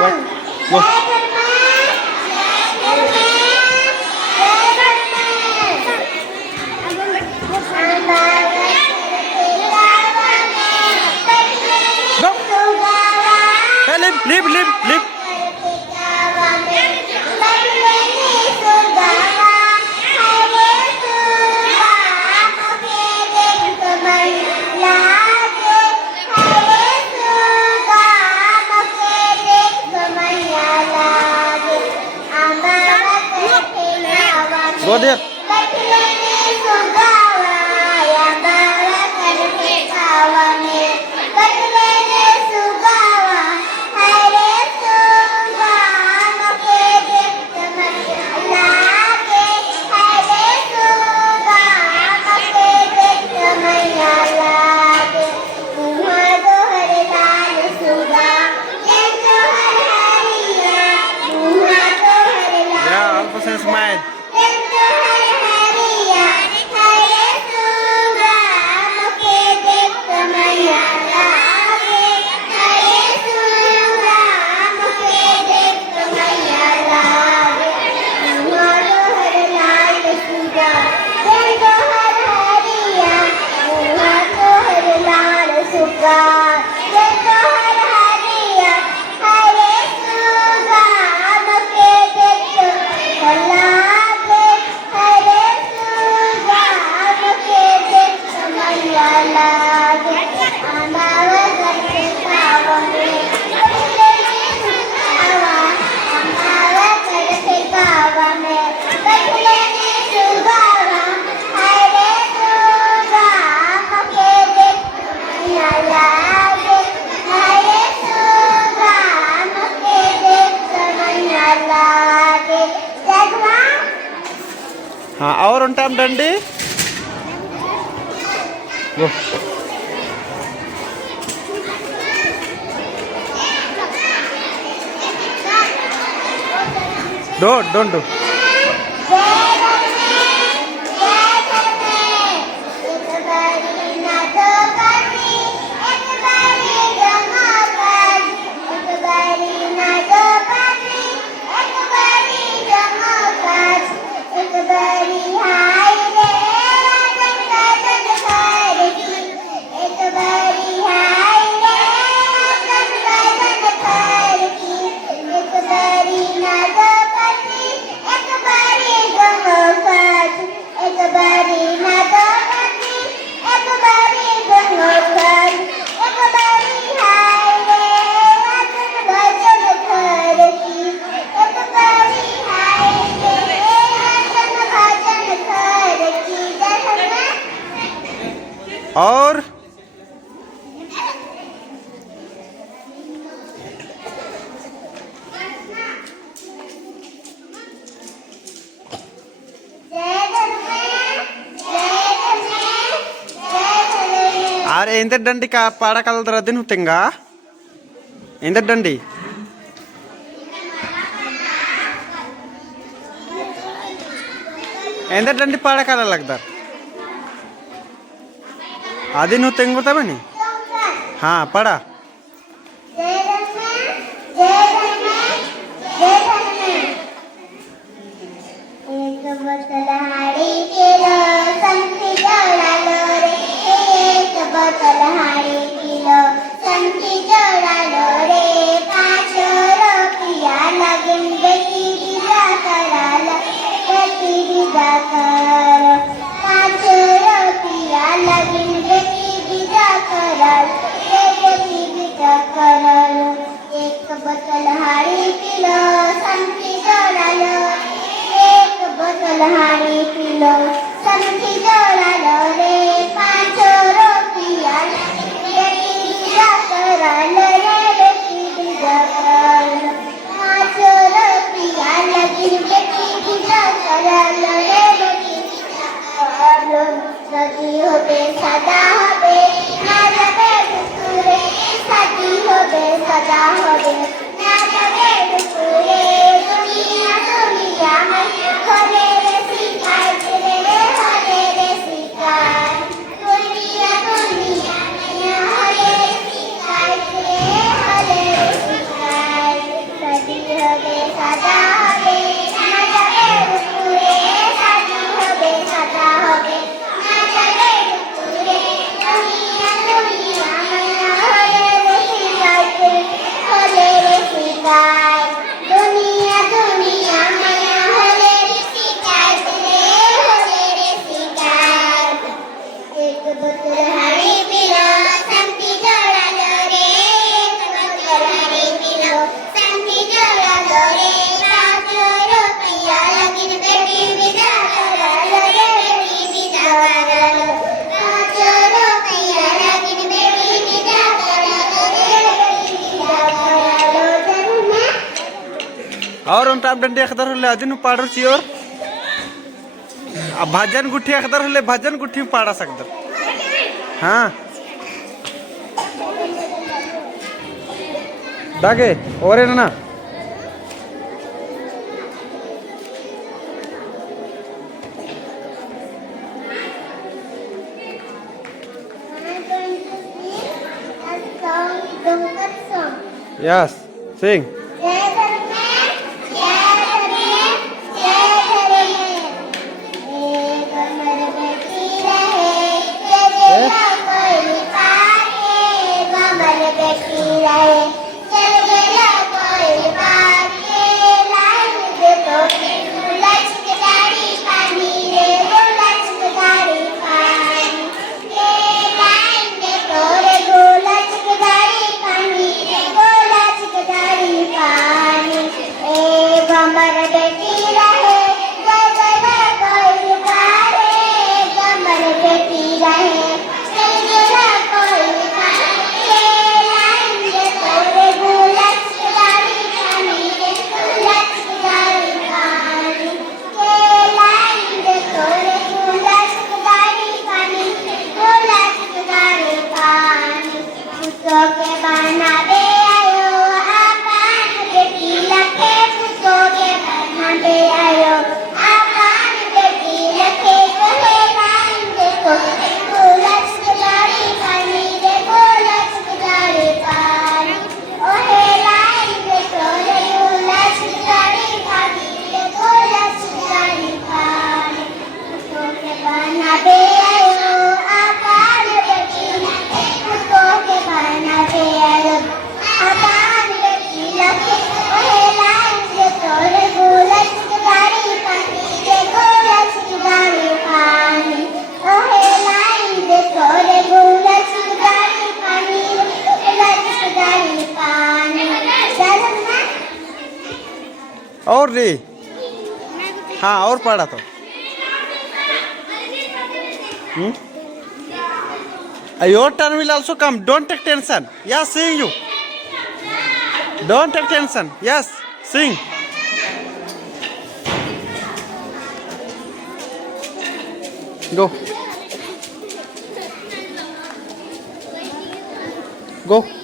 Wait. Go. Go. Hey, leave. Go there. Yeah, Alpha smile. हाँ और ఉంటాం రండి don't do और अरे इंदर का पाड़कल दिन होतेंगा इंदर डंडी इंदर डंडी पाड़कल लगता आदि नु तेंग बताबे नी हाँ पढ़ा और उन टाप डंडे अखदर होले अदिन पाड़र चियोर अब भजन गुठी अखदर होले भजन गुठी पाड़ा सकदर हाँ दागे और ना Yes, sing. और रे हाँ और पढ़ा तो your turn will also come. Don't take tension. Yes, sing you. Don't take tension. Yes, sing. Go. Go.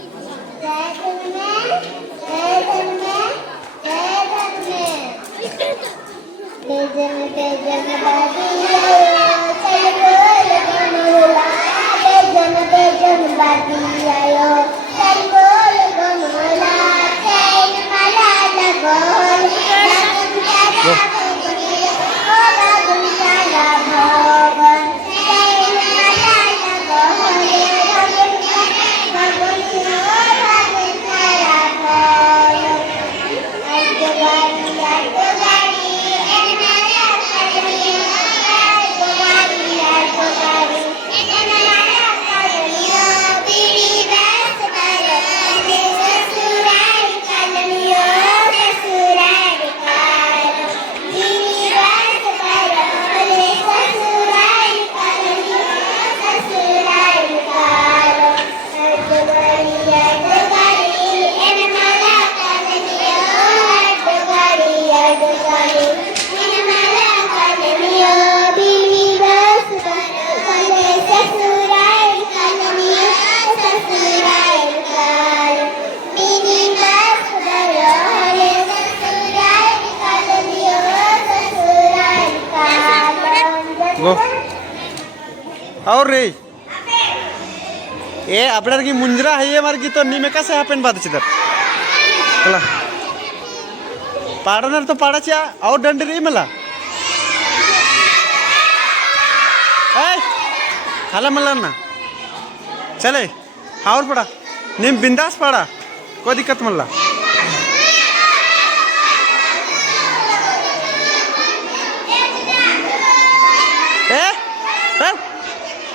और रे ए आपल्यार की मुंजरा है ये मार की तो नी में कसे हापेन बात चिदर चला पाड़नर तो पाड़ाच्या और दंड रे मला ए हाला मला ना चले और पड़ा नीम बिंदास पड़ा कोई दिक्कत मला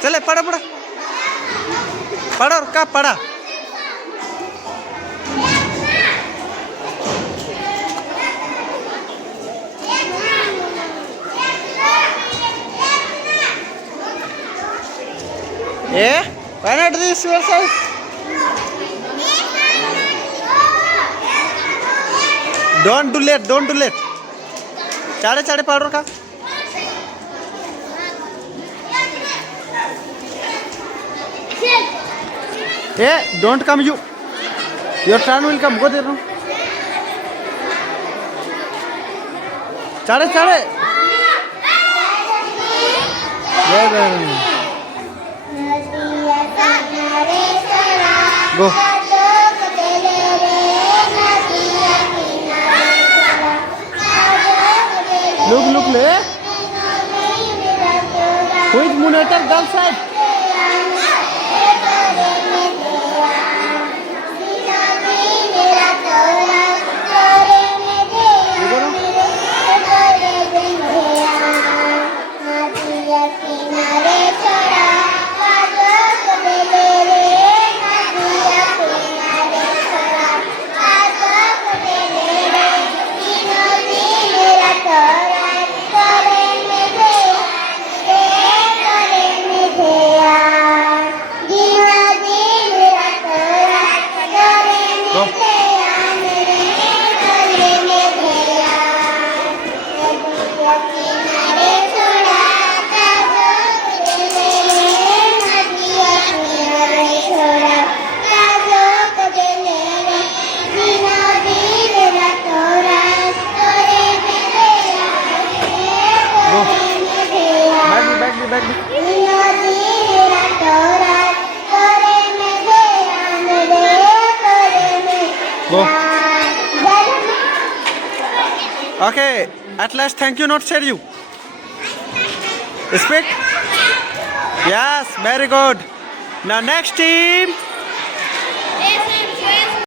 चले पढ़ा पढ़ा पढ़ा और का पढ़ा why not this yourself Don't do late. Don't do late. Chade chade powder ka. Hey, don't come you. Your turn will come. Go there now. Chade chade. Go. Look, le. Who is Munatar girl side? Go. Okay, at last thank you not said you. Speak. Yes, very good. Now next team.